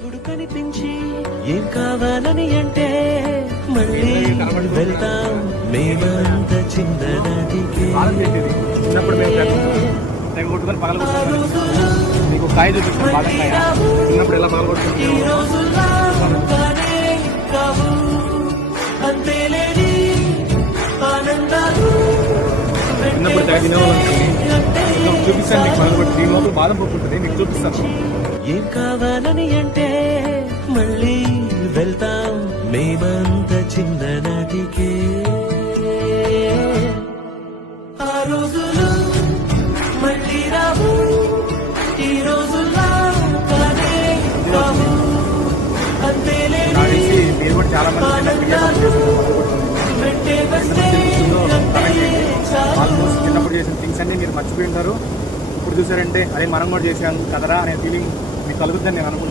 దేవుడు కనిపించి ఏం కావాలని అంటే మళ్ళీ వెళ్తాం మేమంత చిన్ననాటికి. చిన్నప్పుడు మేము తెగ కొట్టుకొని పగలగొట్టుకుంటాం. మీకు కాయ చూపిస్తాం బాదం కాయ. చిన్నప్పుడు ఎలా చిన్నప్పుడు తెగ తినేవాళ్ళం. చూపిస్తాను మీకు పగలగొట్టి. దీని లోపల బాదం పప్పు ఉంటుంది, మీకు చూపిస్తాను. ఏం కావాలని అంటే మళ్ళీ వెళ్తాం మేమంత చిన్ననాటికి. ఆ రోజులు మళ్ళీ రావు, ఈ రోజుల్లో రావు. మీరు కూడా చాలా మంది ఆల్మోస్ట్ చిన్నప్పుడు చేసిన థింగ్స్ అన్ని మీరు మర్చిపోయి ఉంటారు. ఇప్పుడు చూసారంటే అదే మనం కూడా చేసాం కదరా అనే ఫీలింగ్ మీకు కలుగుద్దని నేను అనుకుంటున్నాను.